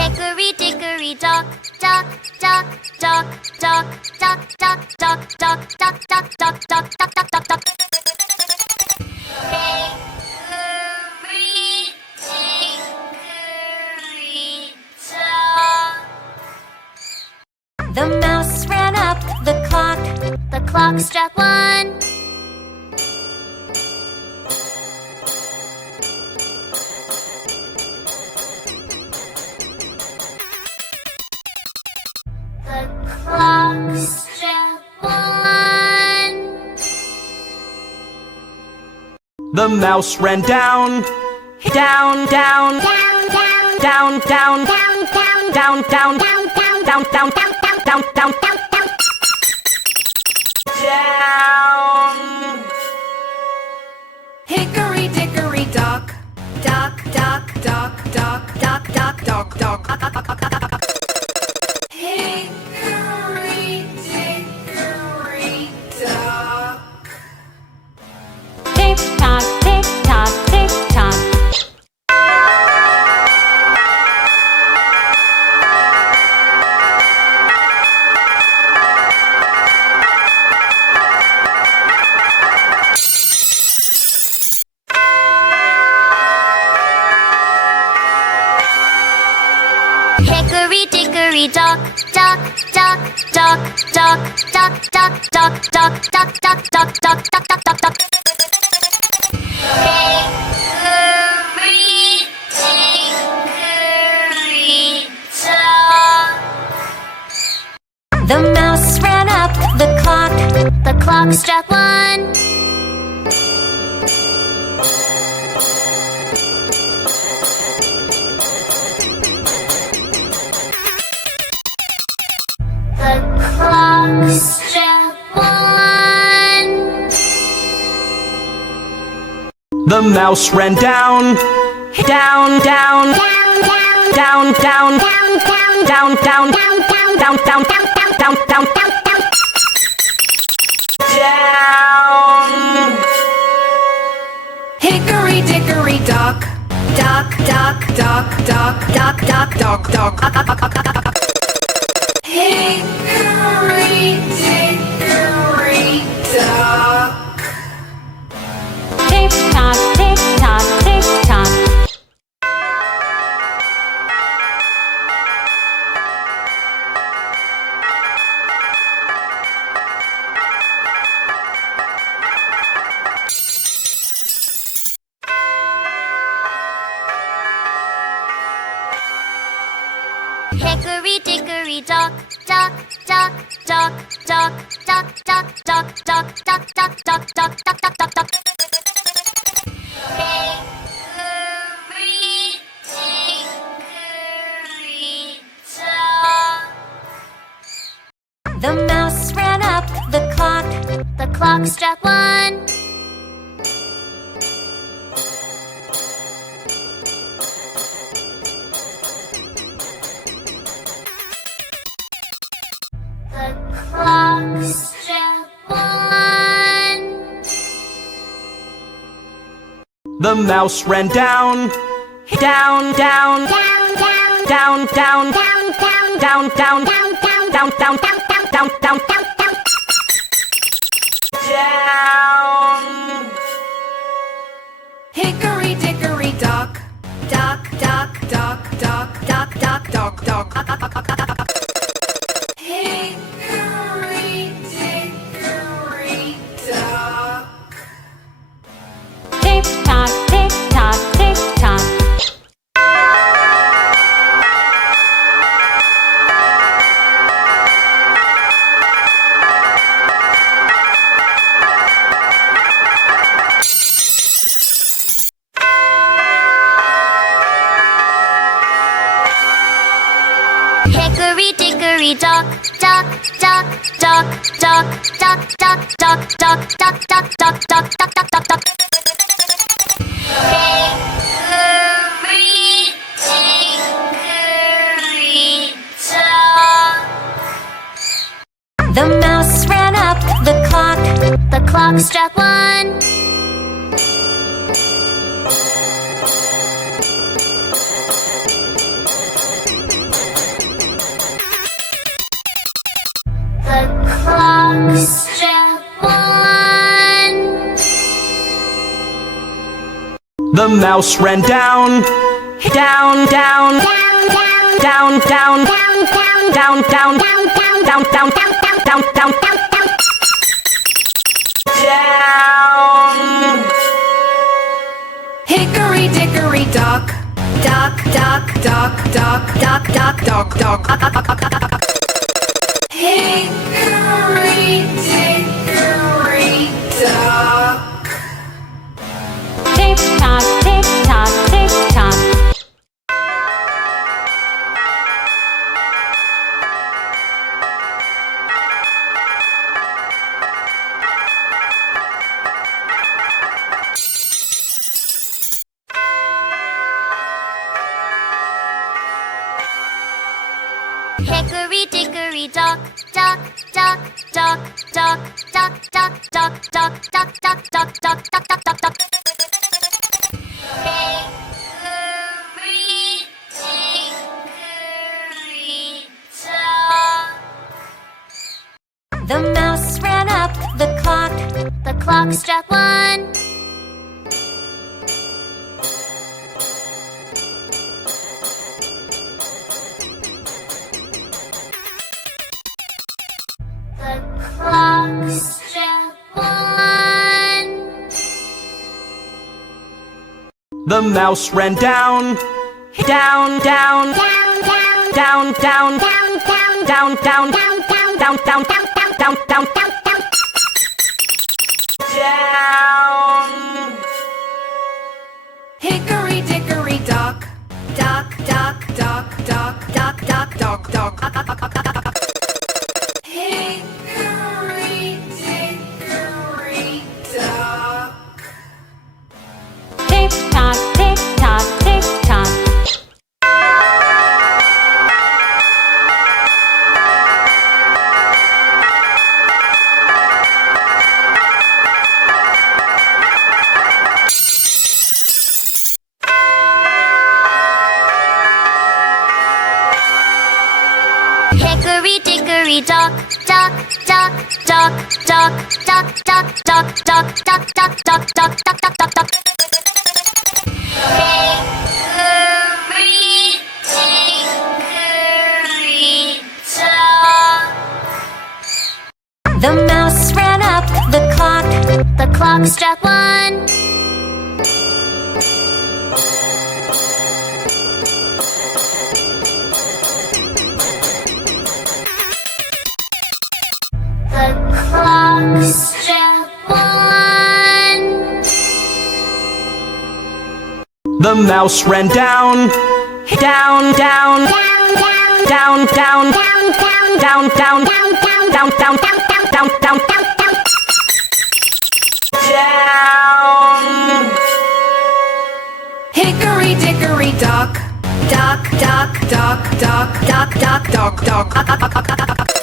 Hickory dickory dock, dock, dock, dock, dock, dock, dock, dock, dock, dock, dock, dock, dock, dock, dock, dock, dock. Hickory dickory dock. The mouse ran up the clock. The clock struck one. The clock struck one. The mouse ran down, down, down, Down, down, down, down, down, down, down, down, down, down, down, down, down, down, down, down. Hickory dickory dock, dock, dock, dock, dock, dock, dock, dock, dock. Hickory dickory dock. Tick tock, tick tock, tick tock. Hickory dickory dock, dock, dock, dock, dock, dock, dock, dock, dock, dock, dock, dock, dock, dock, dock, dock, dock. Hickory dickory dock. The mouse ran up the clock. The clock struck one. The clock struck one. The mouse ran down, down, down, Down, down, down, down, down, down, down, down, down, down, down, down, down, down, down. Hickory dickory dock, dock, dock, dock, dock, dock, dock, dock, dock. Hickory dickory dock. Tick tock, tick tock, tick tock. Hickory dickory dock, dock, dock, dock, dock, dock, dock, dock, dock, dock, dock, dock, dock, dock, dock, dock, dock. Hickory dickory dock. The mouse ran up the clock. The clock struck one. The clock struck one. The mouse ran down, down, down, Down, down, down, down, down, down, down, down, down, down, down, down, down, down, down, down. Hickory dickory dock, dock, dock, dock, dock, dock, dock, dock, dock. Hickory dickory dock. Tick tock, tick tock, tick tock. Hickory dickory dock, dock, dock, dock, dock, dock, dock, dock, dock, dock, dock, dock, dock, dock, dock, dock, dock. Hickory dickory dock. The mouse ran up the clock. The clock struck one. The mouse ran down, down, down, down, down, down, down, down, down, down, down, down, down, down. Hickory dickory dock, dock, dock, dock, dock, dock, dock, dock, dock. Hickory dickory dock. Tick tock, tick tock, tick tock. Hickory dickory dock, dock, dock, dock, dock, dock, dock, dock, dock, dock, dock, dock, dock, dock, dock, dock, dock. Hickory dickory dock. The mouse ran up the clock. The clock struck one. The clock struck one. The mouse ran down, down, down, down, down, down, down, down, down, down, down, down, down, down. Hickory dickory dock, dock, dock, dock, dock, dock, dock, dock, dock. Hickory dickory dock. Tick tock, tick tock, tick tock. Hickory dickory dock, dock, dock, dock, dock, dock, dock, dock, dock, dock, dock, dock, dock, dock, dock, dock, dock. Hickory dickory dock. The mouse ran up the clock. The clock struck one. The clock struck one. The mouse ran down, down, down, down, down, down, down, down, down, down, down, down, down, down. Hickory dickory dock, dock, dock, dock, dock, dock, dock, dock, dock.